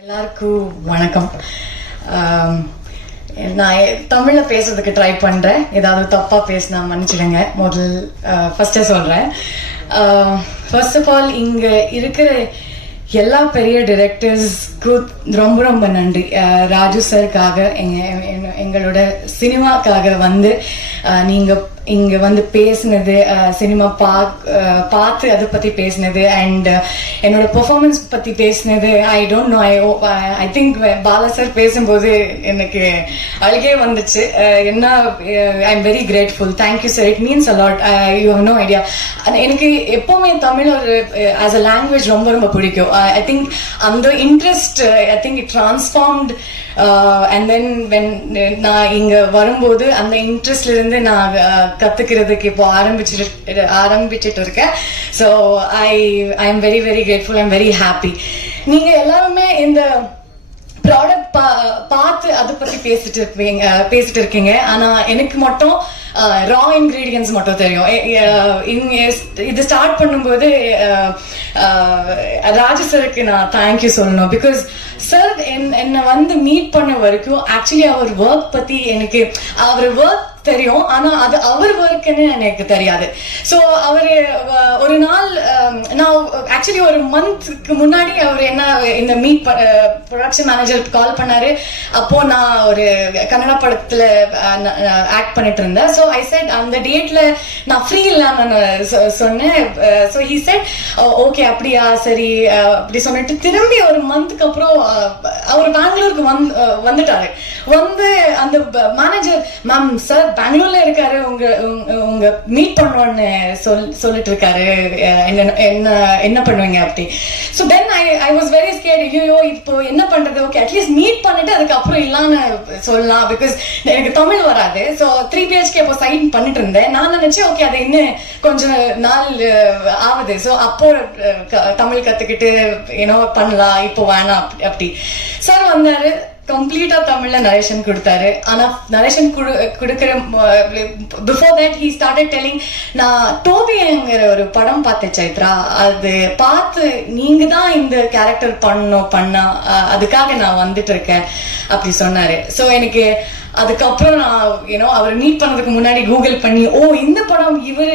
எல்லாருக்கும் வணக்கம். நான் தமிழில் தமிழ்ல பேசுறதுக்கு ட்ரை பண்றேன். ஏதாவது தப்பா பேசினா மன்னிச்சிடுங்க. முதல் ஃபர்ஸ்டே சொல்றேன். ஃபர்ஸ்ட் ஆஃப் ஆல் இங்க இருக்கிற எல்லா பெரிய டிரெக்டர்ஸ்க்கு ரொம்ப ரொம்ப நன்றி. ராஜு சருக்காக எங்க எங்களோட சினிமாக்காக வந்து நீங்கள் இங்க வந்து பேசினது சினிமா பா பார்த்து அதை பத்தி பேசுனது அண்ட் என்னோட பெர்ஃபார்மன்ஸ் பத்தி பேசுனது I don't know I I think Bala sir பேசும்போது எனக்கு அழுகே வந்துச்சு. என்ன I am very grateful thank you sir it means a lot you have no idea எனக்கு எப்பவுமே தமிழ் ஒரு ஆஸ் அ லாங்குவேஜ் ரொம்ப ரொம்ப பிடிக்கும். ஐ திங்க் அந்த interest I think it transformed and then when நான் இங்க வரும்போது அந்த இன்ட்ரெஸ்ட்ல இருந்து நான் கற்றுக்கிறதுக்கு கத்துக்கிறதுக்கு இப்போ ஆரம்பிச்சுட்டு ஆரம்பிச்சிட்டு இருக்கேன் so I I am very very grateful I'm very happy நீங்க எல்லாருமே இந்த ப்ராடக்ட் பா பார்த்து அதை பத்தி பேசிட்டு இருப்பீங்க பேசிட்டு இருக்கீங்க. ஆனா எனக்கு மட்டும் ரா இன்க்ரீடியன்ஸ் மட்டும் தெரியும். இது ஸ்டார்ட் பண்ணும்போது ராஜ சருக்கு நான் தேங்க்யூ சொல்லணும். பிகாஸ் சார் என்னை வந்து மீட் பண்ண வரைக்கும் ஆக்சுவலி அவர் ஒர்க் பத்தி எனக்கு அவர் ஒர்க் தெரியும். ஆனா அது அவர் ஒர்க்குன்னு எனக்கு தெரியாது. ஸோ அவர் ஒரு நாள் நான் ஆக்சுவலி ஒரு மந்த்க்கு முன்னாடி அவர் என்ன இந்த மீட் ப்ரொடக்ஷன் மேனேஜர் கால் பண்ணாரு. அப்போ நான் ஒரு கன்னட படத்துல ஆக்ட் பண்ணிட்டு இருந்தேன். ஸோ ஐ செட் அந்த டேட்ல நான் ஃப்ரீ இல்லாம சொ- சொன்னேன். ஸோ ஹி செட் ஓகே அப்படியா? சரி. அப்படி சொல்லிட்டு திரும்பி ஒரு மந்த்க்கு அப்புறம் அவர் பெங்களூருக்கு வந்து வந்துட்டாரு. வந்து அந்த மேனேஜர் மேம் சார் பெங்களூர்ல இருக்காரு. உங்க உங்க- உங்க மீட் பண்ணோன்னு சொல் சொல்லிட்டு இருக்காரு என்ன என்ன என்ன பண்ணுவீங்க அப்படி? So then I I was very scare ஐயோ இப்போ என்ன பண்றது? ஓகே அட்லீஸ்ட் மீட் பண்ணிட்டு அதுக்கப்புறம் இல்லான்னு சொல்லலாம் பிகாஸ் எனக்கு தமிழ் வராது. ஸோ த்ரீ பிஹெச்கே இப்போ சைன் பண்ணிட்டு இருந்தேன் நான் நினைச்சேன் ஓகே அது இன்னும் கொஞ்சம் நாள் ஆகுது. ஸோ அப்போ க- தமிழ் கத்துக்கிட்டு ஏன்னோ பண்ணலாம். இப்போ வேணாம் அப்படி- அப்படி. சார் வந்தாரு. கம்ப்ளீட்டா தமிழ்ல நரேஷன் கொடுத்தாரு. ஆனா நரேஷன் கொடுக்கிற before that he started telling நான் டோபிங்கிற ஒரு படம் பார்த்தேன் சைத்ரா. அது பார்த்து நீங்க தான் இந்த கேரக்டர் பண்ணணும் பண்ணா அதுக்காக நான் வந்துட்டு இருக்கேன் அப்படி சொன்னாரு. ஸோ எனக்கு அதுக்கப்புறம் நான் யூனோ அவர் மீட் பண்ணதுக்கு முன்னாடி கூகுள் பண்ணி ஓ இந்த படம் இவர்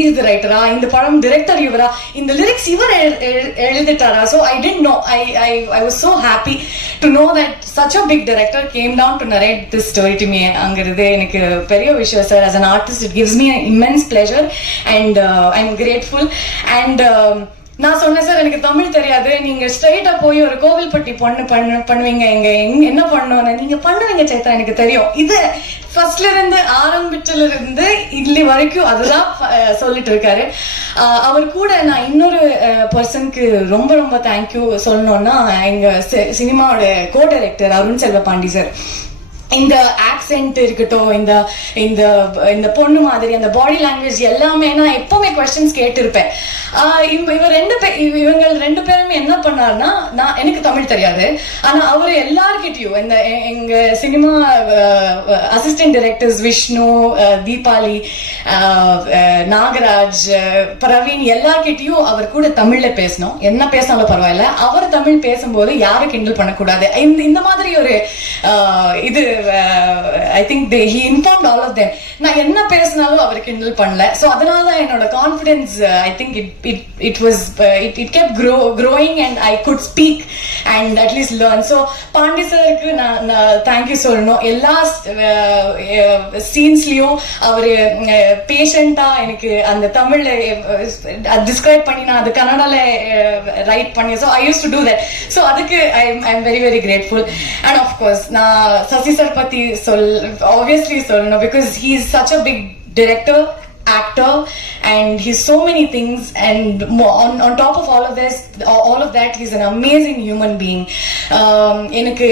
இது ரைட்டரா இந்த படம் டிரெக்டர் இவரா? இந்த லிரிக்ஸ் இவர் எழு- எழு- எழுதிட்டாரா? So I didn't know I I I was so happy to know that such a big director came down to narrate this story to me அங்கிறது எனக்கு பெரிய விஷயம் sir as an artist it gives me immense immense and I am grateful and நான் சொன்னேன் sir எனக்கு தமிழ் தெரியாது. நீங்க ஸ்ட்ரைட்டா போய் ஒரு கோவில்பட்டி பொண்ணு பண்ணு பண்ணுவீங்க. எங்க என்ன பண்ணணும் நீங்க பண்ணுவீங்க சேத்தா எனக்கு தெரியும். இது ஃபர்ஸ்ட்ல இருந்து ஆரம்பிச்சல இருந்து இட்லி வரைக்கும் அதுதான் சொல்லிட்டு இருக்காரு அவர் கூட நான் இன்னொரு பர்சனுக்கு ரொம்ப ரொம்ப தேங்க்யூ சொல்லணும்னா எங்க சி- சினிமாவோட கோ டைரக்டர் அருண் செல்வ பாண்டி சார். இந்த ஆக்சென்ட் இருக்கட்டும் இந்த இந்த இந்த பொண்ணு மாதிரி அந்த பாடி லாங்குவேஜ் எல்லாமே நான் எப்பவுமே கொஸ்டின்ஸ் கேட்டிருப்பேன். ஆஹ் இவ ரெண்டு பேர் இவங்க ரெண்டு பேருமே என்ன பண்ணாருன்னா நான் எனக்கு தமிழ் தெரியாது. ஆனா அவர் எல்லார்கிட்டயும் இந்த எங்க cinema assistant directors Vishnu Deepali Nagaraj Praveen எல்லார்கிட்டயும் அவர் கூட தமிழ்ல பேசணும். என்ன பேசினாலும் பரவாயில்ல. அவர் தமிழ் பேசும்போது யாரும் கிண்டல் பண்ணக்கூடாது. இந்த இந்த மாதிரி ஒரு இது I think they he inform all of them நான் என்ன பேசினாலும் அவர் கிண்டல் பண்ணல. ஸோ அதனால தான் என்னோட confidence I think it it it was it it kept grow growing and I could speak and at least learn so Pandi சாருக்கு நான் நான் தேங்க்யூ சொல்லணும். எல்லா சீன்ஸ்லயும் அவர் பேஷண்டா எனக்கு அந்த தமிழில் டிஸ்கிரைப் பண்ணி நான் அது கன்னடால ரைட் பண்ணி so I used to do that so அதுக்கு I I am very very grateful and of course நான் Sasi sir So obviously Solano, because he's such a big director. Actor and he's so many things and mo- on, on top of all of this all of that he's an amazing human being. Um, எனக்கு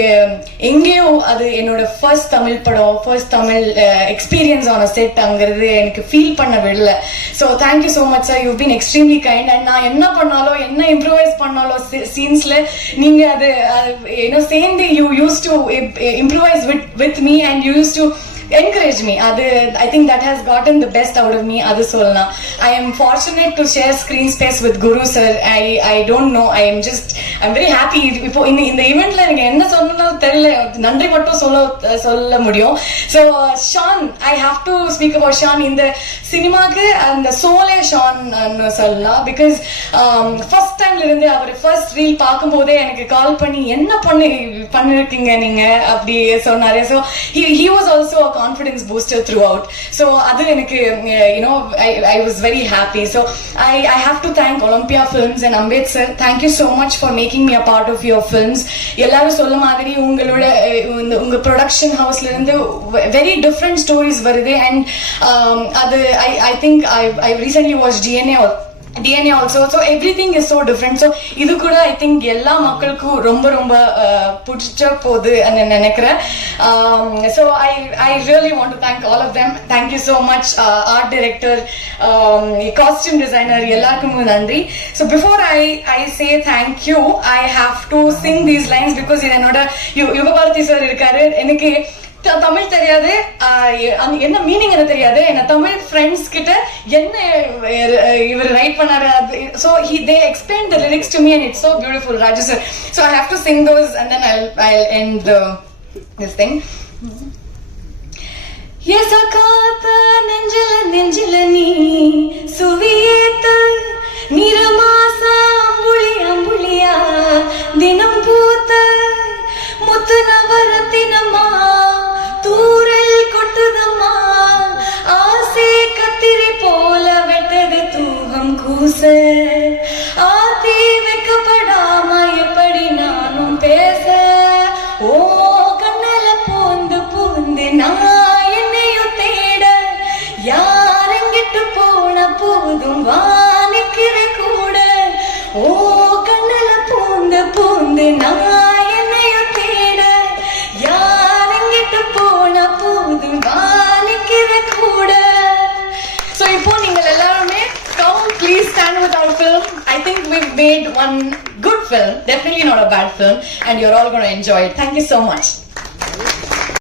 எங்கேயோ அது என்னோட first Tamil படம் first Tamil experience ஆன set அங்கிறது எனக்கு feel பண்ண விடல. So thank you so much sir you been extremely kind and நான் என்ன பண்ணாலும் என்ன இம்ப்ரூவைஸ் பண்ணாலும் சீன்ஸில் நீங்கள் அது ஏன்னோ சேர்ந்து you used to improvise with with me and you used to encourage me அது I think that has gotten the best out of me அது சொல்லலாம் I am fortunate to share screen space with Guru sir I I don't know I am just I'm very happy இப்போ இந்த இந்த ஈவெண்ட்ல எனக்கு என்ன சொல்லணும் தெரியல. நன்றி மட்டும் சொல்ல சொல்ல முடியும். So Shaan I have to speak about Shaan இந்த சினிமாக்கு அந்த சோலே ஷான் சொல்லலாம். பிகாஸ் ஃபர்ஸ்ட் டைம்ல இருந்து அவர் ஃபர்ஸ்ட் ரீல் பார்க்கும்போதே எனக்கு கால் பண்ணி என்ன பண்ணி பண்ணிருக்கீங்க நீங்க? அப்படி சொன்னாரு. So he he was also a confidence booster throughout so அது எனக்கு you know I I was very happy so I I have to thank Olympia Films and Ambeth sir thank you so much for making me a part of your films எல்லாரும் சொல்ல மாதிரி உங்களோட உங்க production ஹவுஸ்ல இருந்து very different stories வருது. And அது I I think I I recently watch DNA DNA also so everything is so different so இது கூட ஐ திங்க் எல்லா மக்களுக்கும் ரொம்ப ரொம்ப அஹ், பிடிச்ச போகுது நினைக்கிறேன். So I I really want to thank all of them thank you so much art director costume designer எல்லாருக்கும் நன்றி. So before I I say thank you I have to sing these lines because இது என்னோட U- Yugabharathi sir இருக்காரு. எனக்கு த- தமிழ் தெரியாது. அந்த என்ன meaning எனக்கு தெரியாது. என்ன தமிழ் ஃப்ரெண்ட்ஸ் கிட்ட என்ன இவர் ரைட் பண்ணாரு அது so he they explain the lyrics to me and it's so beautiful Raju sir so I have to sing those and then I I end this thing எசகாத்த நெஞ்சில நெஞ்சில நீ say We've made one good film, definitely not a bad film, and you're all going to enjoy it. Thank you so much.